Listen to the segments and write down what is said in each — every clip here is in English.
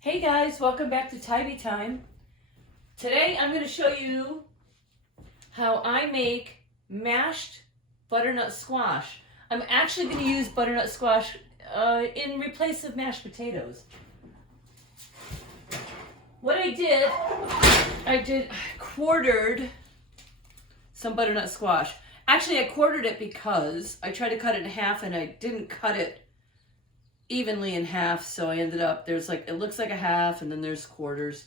Hey guys, welcome back to Tidy Time. Today I'm going to show you how I make mashed butternut squash. I'm actually going to use butternut squash in replace of mashed potatoes. What I quartered some butternut squash. Actually, I quartered it because I tried to cut it in half and I didn't cut it evenly in half, so I ended up, it looks like a half and then there's quarters.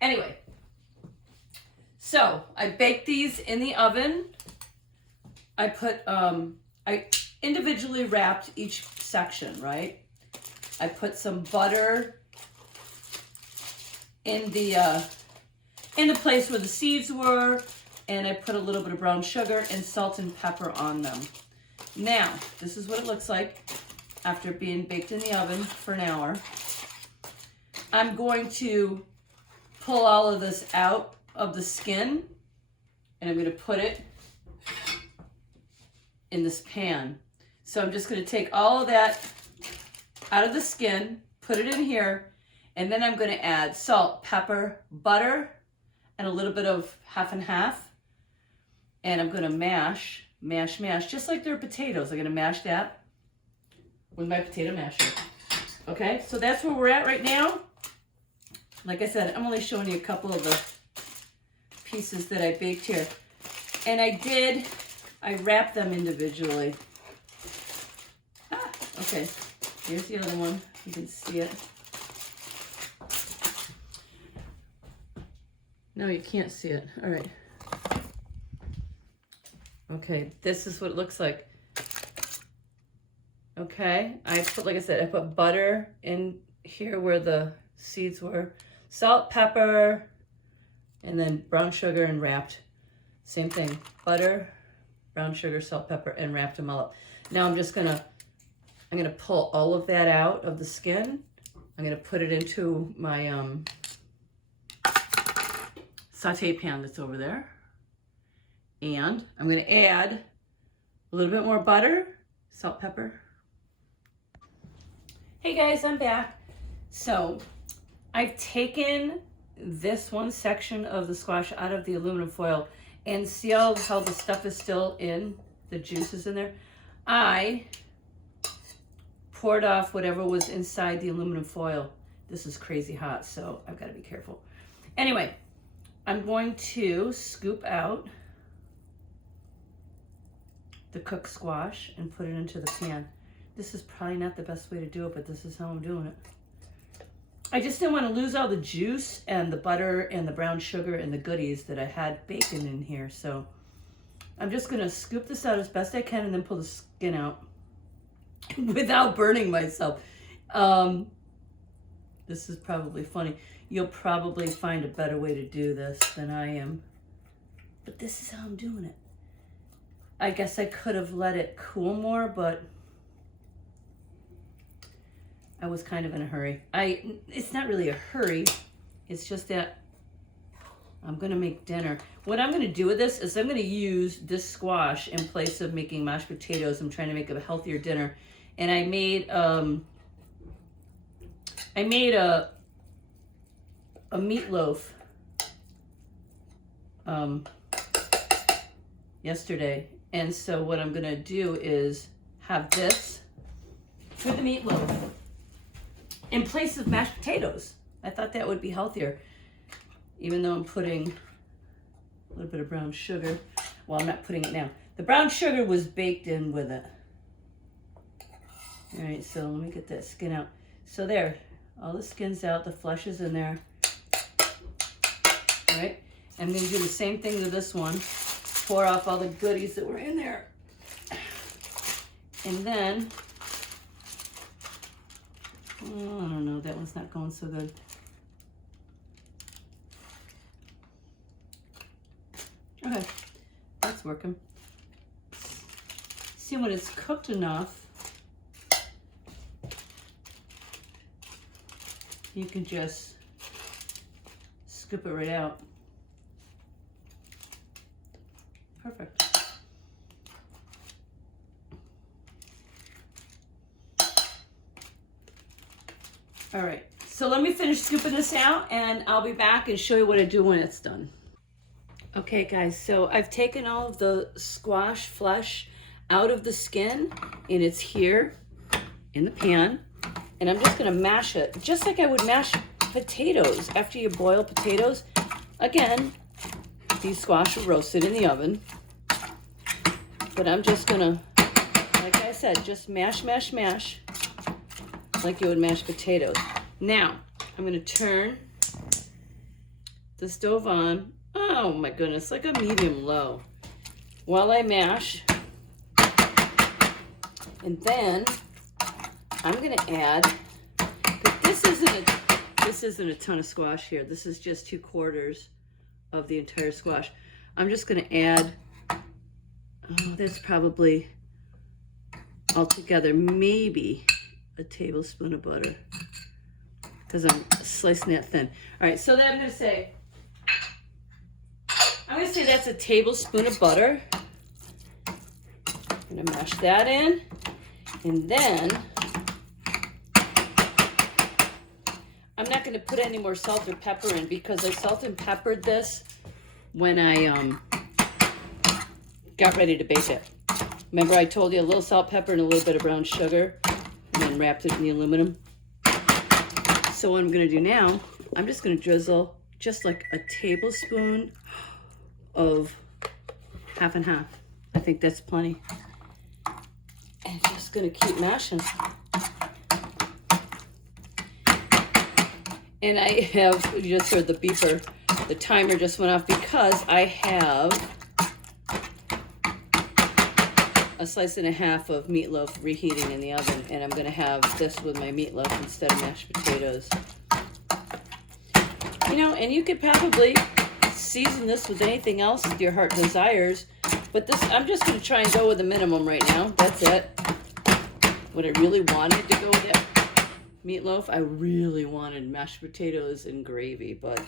Anyway, so I baked these in the oven. I individually wrapped each section, right? I put some butter in the place where the seeds were, and I put a little bit of brown sugar and salt and pepper on them. Now, this is what it looks like after being baked in the oven for an hour. I'm going to pull all of this out of the skin, and I'm going to put it in this pan. So I'm just going to take all of that out of the skin, put it in here, and then I'm going to add salt, pepper, butter, and a little bit of half and half. And I'm going to mash, just like they're potatoes. I'm going to mash that with my potato masher. Okay, so that's where we're at right now. Like I said, I'm only showing you a couple of the pieces that I baked here. And I wrapped them individually. Okay, here's the other one. You can see it. No, you can't see it. All right. Okay, this is what it looks like. Okay, like I said, I put butter in here where the seeds were, salt, pepper, and then brown sugar and wrapped. Same thing, butter, brown sugar, salt, pepper, and wrapped them all up. Now I'm gonna pull all of that out of the skin. I'm gonna put it into my saute pan that's over there. And I'm gonna add a little bit more butter, salt, pepper. Hey guys, I'm back. So I've taken this one section of the squash out of the aluminum foil, and see how the stuff is still in, the juice is in there? I poured off whatever was inside the aluminum foil. This is crazy hot, so I've got to be careful. Anyway, I'm going to scoop out the cooked squash and put it into the pan. This is probably not the best way to do it, but this is how I'm doing it. I just didn't want to lose all the juice and the butter and the brown sugar and the goodies that I had bacon in here. So I'm just going to scoop this out as best I can and then pull the skin out without burning myself. This is probably funny. You'll probably find a better way to do this than I am. But this is how I'm doing it. I guess I could have let it cool more, but I was kind of in a hurry. It's not really a hurry. It's just that I'm going to make dinner. What I'm going to do with this is I'm going to use this squash in place of making mashed potatoes. I'm trying to make a healthier dinner. And I made a meatloaf yesterday. And so what I'm going to do is have this with the meatloaf in place of mashed potatoes. I thought that would be healthier, even though I'm putting a little bit of brown sugar. Well, I'm not putting it now. The brown sugar was baked in with it. All right, so let me get that skin out. So there, all the skin's out, the flesh is in there. All right, I'm gonna do the same thing to this one. Pour off all the goodies that were in there. And then, I don't know, that one's not going so good. Okay, that's working. See, when it's cooked enough, you can just scoop it right out. Perfect. All right, so let me finish scooping this out and I'll be back and show you what I do when it's done. Okay guys, so I've taken all of the squash flesh out of the skin and it's here in the pan. And I'm just gonna mash it, just like I would mash potatoes after you boil potatoes. Again, these squash are roasted in the oven. But I'm just gonna, like I said, just mash, mash, mash, like you would mash potatoes. Now, I'm gonna turn the stove on. Oh my goodness, like a medium low while I mash. And then I'm gonna add, but this isn't a ton of squash here. This is just 2/4 of the entire squash. I'm just gonna add, oh, that's probably altogether maybe a tablespoon of butter because I'm slicing that thin. All right, so then I'm gonna say that's a tablespoon of butter. I'm gonna mash that in, and then I'm not gonna put any more salt or pepper in because I salt and peppered this when I got ready to bake it. Remember I told you a little salt, pepper, and a little bit of brown sugar, and then wrapped it in the aluminum. So what I'm gonna do now, I'm just gonna drizzle just like a tablespoon of half and half. I think that's plenty. And just gonna keep mashing. And I have, you just heard the beeper, the timer just went off because I have a slice and a half of meatloaf reheating in the oven, and I'm gonna have this with my meatloaf instead of mashed potatoes. You know, and you could probably season this with anything else that your heart desires, but this, I'm just gonna try and go with the minimum right now. That's it. What I really wanted to go with it, meatloaf, I really wanted mashed potatoes and gravy, but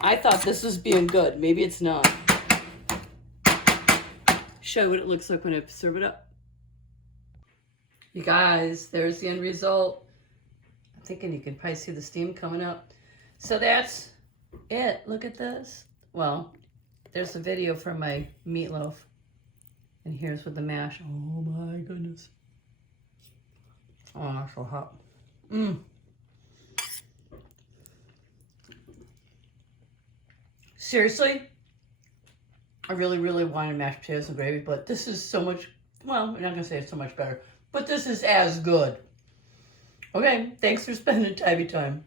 I thought this was being good. Maybe it's not. Show you what it looks like when I serve it up. You guys, there's the end result. I'm thinking you can probably see the steam coming up. So that's it. Look at this. Well, there's a video from my meatloaf. And here's with the mash. Oh my goodness. Oh, so hot. Seriously, I really, really wanted mashed potatoes and gravy, but this is so much, well, I'm not going to say it's so much better, but this is as good. Okay, thanks for spending time.